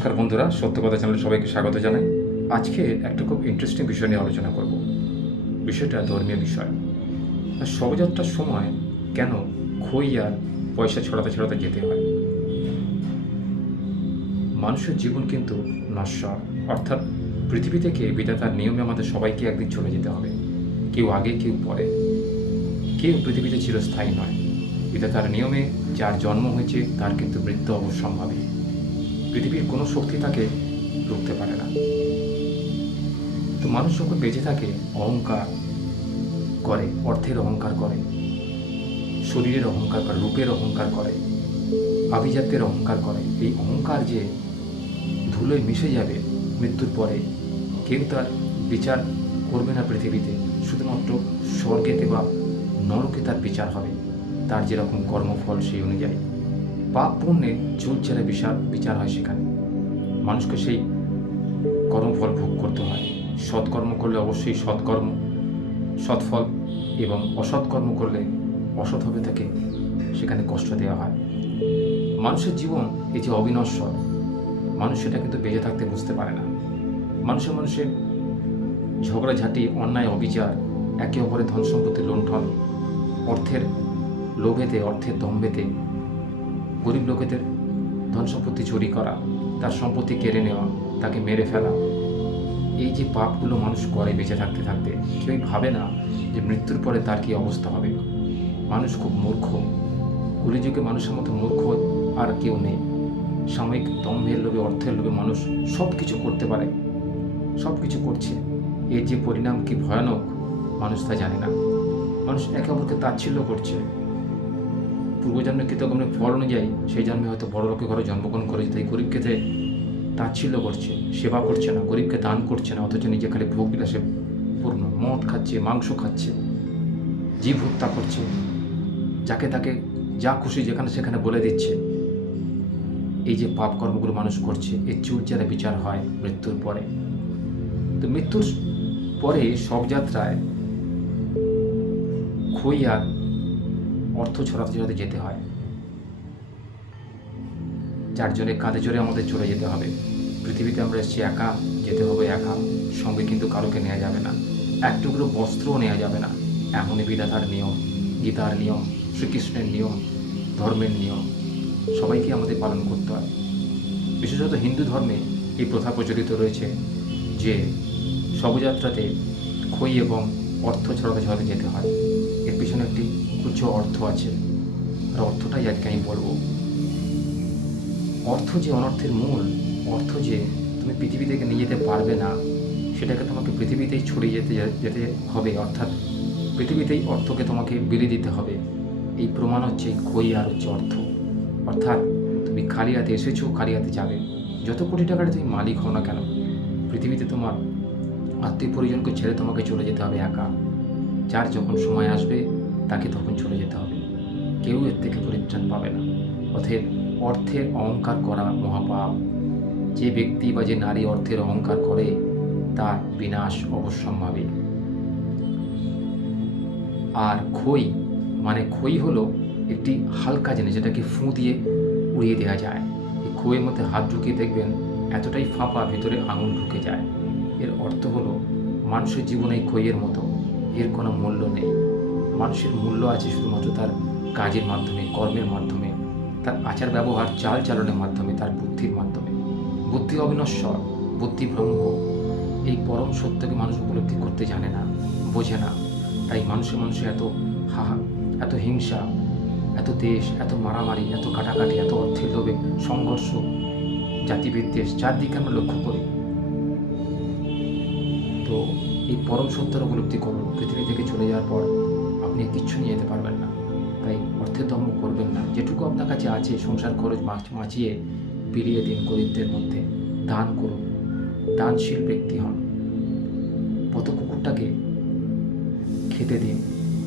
নমস্কার বন্ধুরা, সত্য কথা চ্যানেলে সবাইকে স্বাগত জানাই। আজকে একটা খুব ইন্টারেস্টিং বিষয় নিয়ে আলোচনা করব। বিষয়টা ধর্মীয় বিষয়। আর শবযাত্রার সময় কেন খই আর পয়সা ছড়াতে ছড়াতে যেতে হয়? মানুষের জীবন কিন্তু নশ্বর অর্থাৎ পৃথিবী থেকে বিধাতার নিয়মে আমাদের সবাইকে একদিন চলে যেতে হবে। কেউ আগে, কেউ পরে। কেউ পৃথিবীতে চিরস্থায়ী নয়। বিধাতার নিয়মে যার জন্ম হয়েছে, তার কিন্তু মৃত্যু অবশ্যম্ভাবী। পৃথিবীর কোনো শক্তি তাকে রুখতে পারে না। তো মানুষ যখন বেঁচে থাকে, অহংকার করে, অর্থের অহংকার করে, শরীরের অহংকার করে, রূপের অহংকার করে, আভিজাত্যের অহংকার করে, এই অহংকার যে ধুলোয় মিশে যাবে মৃত্যুর পরে, কেউ তার বিচার করবে না পৃথিবীতে। শুধুমাত্র স্বর্গেতে বা নরকে তার বিচার হবে। তার যেরকম কর্মফল সেই অনুযায়ী। পাপ পুণ্যে চুল ছেড়ে বিচার বিচার হয় সেখানে। মানুষকে সেই কর্মফল ভোগ করতে হয়। সৎকর্ম করলে অবশ্যই সৎকর্ম, সৎফল এবং অসৎকর্ম করলে অসৎ হবে তাকে সেখানে কষ্ট দেওয়া হয়। মানুষের জীবন এই যে অবিনশ্বর, মানুষ সেটা কিন্তু বেঁচে থাকতে বুঝতে পারে না। মানুষের মানুষের ঝগড়াঝাঁটি অন্যায়, অবিচার, একে অপরের ধন সম্পত্তি লুণ্ঠন, অর্থের লোভেতে, অর্থের দম্ভেতে গরিব লোকেদের ধন সম্পত্তি চুরি করা, তার সম্পত্তি কেড়ে নেওয়া, তাকে মেরে ফেলা। এই যে পাপগুলো মানুষ করে বেঁচে থাকতে থাকতে, কেউই ভাবে না যে মৃত্যুর পরে তার কী অবস্থা হবে। মানুষ খুব মূর্খ। কলিযুগে মানুষের মতো মূর্খ আর কেউ নেই। সাময়িক দম্ভের লোভে, অর্থের লোভে মানুষ সব কিছু করতে পারে সব কিছু করছে। এর যে পরিণাম কি ভয়ানক, মানুষ তা জানে না। মানুষ একে অপরকে তাচ্ছিল্য করছে। পূর্বজন্মের কৃতকর্মের ফল অনুযায়ী সেই জন্মে হয়তো বড় লোকের ঘরে জন্মগ্রহণ করেছে, তাই গরিবকে তে তাচ্ছিল্য করছে, সেবা করছে না, গরিবকে দান করছে না, অথচ নিজে খালি ভোগ বিলাসে পূর্ণ, মদ খাচ্ছে, মাংস খাচ্ছে, জীব হত্যা করছে, যাকে তাকে যা খুশি যেখানে সেখানে বলে দিচ্ছে। এই যে পাপ কর্মগুলো মানুষ করছে, এর চুল যারা বিচার হয় মৃত্যুর পরে। তো মৃত্যুর পরে সব যাত্রায় খই আর অর্থ ছড়াতে ছড়াতে যেতে হয়। চারজনের কাঁধে চড়ে আমাদের চলে যেতে হবে। পৃথিবীতে আমরা এসেছি একা, যেতে হবে একা, সঙ্গে কিন্তু কারোকে নেওয়া যাবে না। এক টুকরো বস্ত্রও নেওয়া যাবে না। এমনই বিধাতার নিয়ম, গীতার নিয়ম, শ্রীকৃষ্ণের নিয়ম, ধর্মের নিয়ম, সবাইকে আমাদের পালন করতে হয়। বিশেষত হিন্দু ধর্মে এই প্রথা প্রচলিত রয়েছে যে শবযাত্রাতে খই এবং অর্থ ছড়াতে ছড়াতে যেতে হয়। পিছনে একটি উচ্চ অর্থ আছে। আর অর্থটাই আজকে আমি বলব। অর্থ যে অনর্থের মূল, অর্থ যে তুমি পৃথিবী থেকে নিয়ে যেতে পারবে না, সেটাকে তোমাকে পৃথিবীতেই ছড়িয়ে যেতে যেতে হবে। অর্থাৎ পৃথিবীতেই অর্থকে তোমাকে বিলি দিতে হবে। এই প্রমাণ হচ্ছে খই আর হচ্ছে অর্থ। অর্থাৎ তুমি খালি হাতে এসেছ, খালি হাতে যাবে। যত কোটি টাকার তুমি মালিক হও না কেন, পৃথিবীতে তোমার আত্মীয় পরিজনকে ছেড়ে তোমাকে চলে যেতে হবে একা। যার যখন সময় আসবে, তাকে তখন চলে যেতে হবে। কেউ এর থেকে পরিত্রাণ পাবে না। অতএব অর্থের অহংকার করা মহাপাপ। যে ব্যক্তি বা যে নারী অর্থের অহংকার করে, তার বিনাশ অবশ্যম্ভাবী। আর খই মানে খই হলো একটি হালকা জিনিস, যেটাকে ফুঁ দিয়ে উড়িয়ে দেওয়া যায়। এই খইয়ের মধ্যে হাত ঢুকিয়ে দেখবেন, এতটাই ফাঁপা ভিতরে আঙুল ঢুকে যায়। এর অর্থ হলো, মানুষের জীবনে খইয়ের মতো। এর কোনো মূল্য নেই। মানুষের মূল্য আছে শুধুমাত্র তার কাজের মাধ্যমে, কর্মের মাধ্যমে, তার আচার ব্যবহার, চাল চালনের মাধ্যমে, তার বুদ্ধির মাধ্যমে। বুদ্ধি অবিনশ্বর, বুদ্ধি ব্রহ্ম। এই পরম সত্যকে মানুষ উপলব্ধি করতে জানে না, বোঝে না। তাই মানুষে মানুষে এত হাহা, এত হিংসা, এত দেশ, এত মারামারি, এত কাটাকাটি, এত অর্থের লোভে সংঘর্ষ, জাতিবিদ্বেষ চারদিকে আমরা লক্ষ্য করি। তো এই পরম সত্যের উপলব্ধি করুন। পৃথিবী থেকে চলে যাওয়ার পর আপনি কিচ্ছু নিয়ে যেতে পারবেন না। তাই অর্থের ধর্ম করবেন না। যেটুকু আপনার কাছে আছে, সংসার খরচ মাছিয়ে বিলিয়ে দিন গরিবদের মধ্যে। দান করুন। দানশীল ব্যক্তি হন। পত কুকুরটাকে খেতে দিন।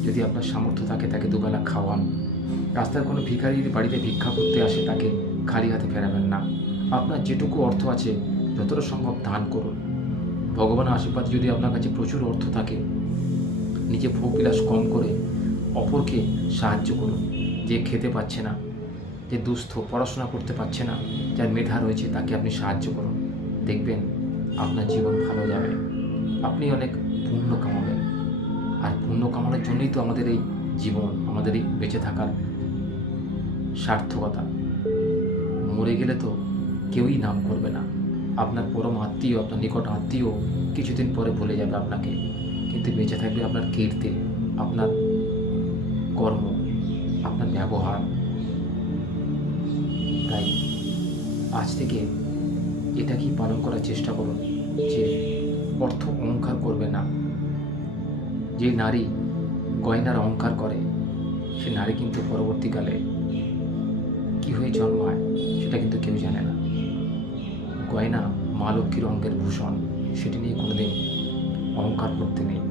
যদি আপনার সামর্থ্য থাকে, তাকে দুবেলা খাওয়ান। রাস্তার কোনো ভিখারি যদি বাড়িতে ভিক্ষা করতে আসে, তাকে খালি হাতে ফেরাবেন না। আপনার যেটুকু অর্থ আছে, যতটা সম্ভব দান করুন। ভগবানের আশীর্বাদ যদি আপনার কাছে প্রচুর অর্থ থাকে, নিজে ভোগ বিলাস কম করে অপরকে সাহায্য করুন, যে খেতে পাচ্ছে না, যে দুস্থ, পড়াশোনা করতে পারছে না, যার মেধা রয়েছে তাকে আপনি সাহায্য করুন। দেখবেন আপনার জীবন ভালো যাবে। আপনি অনেক পুণ্য কামাবেন। আর পুণ্য কামানোর জন্যই তো আমাদের এই জীবন, আমাদের এই বেঁচে থাকার সার্থকতা। মরে গেলে তো কেউই নাম করবে না। আপনার পরম আত্মীয়, আপনার নিকট আত্মীয় কিছুদিন পরে ভুলে যাবে আপনাকে। কিন্তু বেঁচে থাকবে আপনার কীর্তি, আপনার কর্ম, আপনার ব্যবহার। তাই আজ থেকে এটাকেই পালন করার চেষ্টা করুন যে অর্থ অহংকার করবে না। যে নারী গয়নার অহংকার করে, সে নারী কিন্তু পরবর্তীকালে কি হয়ে জন্মায় সেটা কিন্তু কেউ জানে না। গয়না মা লক্ষ্মীর অঙ্গের ভূষণ, সেটি নিয়ে কোনোদিন অহংকার করতে নেই।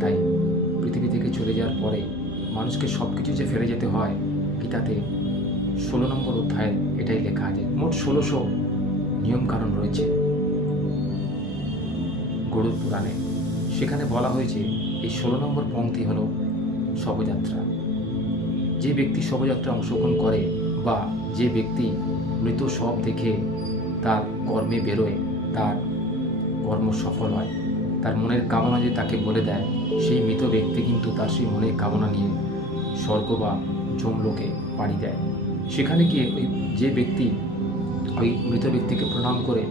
তাই পৃথিবী থেকে চলে যাওয়ার পরে মানুষকে সব কিছু যে ফেলে যেতে হয়, গীতাতে ষোলো নম্বর অধ্যায়ে এটাই লেখা আছে। মোট ষোলোশো নিয়মকানুন রয়েছে গরুর পুরাণে। সেখানে বলা হয়েছে, এই ষোলো নম্বর পংক্তি হল শবযাত্রা। যে ব্যক্তি শবযাত্রায় অংশগ্রহণ করে বা যে ব্যক্তি মৃত সব দেখে তার কর্মে বেরোয়, তার কর্ম সফল হয়। তার মনের কামনা যদি তাকে বলে দেয়, সেই মৃত ব্যক্তি কিন্তু তার সেই মনের কামনা নিয়ে স্বর্গ বা যমলোকে পাড়ি দেয়। সেখানে গিয়ে ওই যে ব্যক্তি, ওই মৃত ব্যক্তিকে প্রণাম করে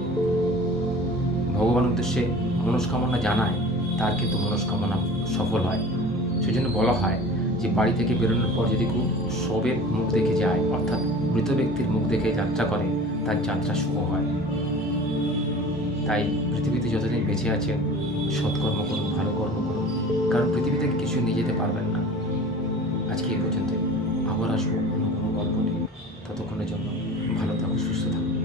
ভগবান উদ্দেশ্যে মনস্কামনা জানায়, তার কিন্তু মনস্কামনা সফল হয়। সেজন্য বলা হয় যে বাড়ি থেকে বেরোনোর পর যদি কেউ শবের মুখ দেখে যায়, অর্থাৎ মৃত ব্যক্তির মুখ দেখে যাত্রা করে, তার যাত্রা শুভ হয়। তাই পৃথিবীতে যতদিন বেঁচে আছেন, সৎকর্ম করুন, ভালো কর্ম করুন, কারণ পৃথিবী থেকে কিছু নিয়ে যেতে পারবেন না। আজকে এই পর্যন্ত আবার আসব অন্য কোনো গল্প নিয়ে। ততক্ষণের জন্য ভালো থাকুন, সুস্থ থাকুন।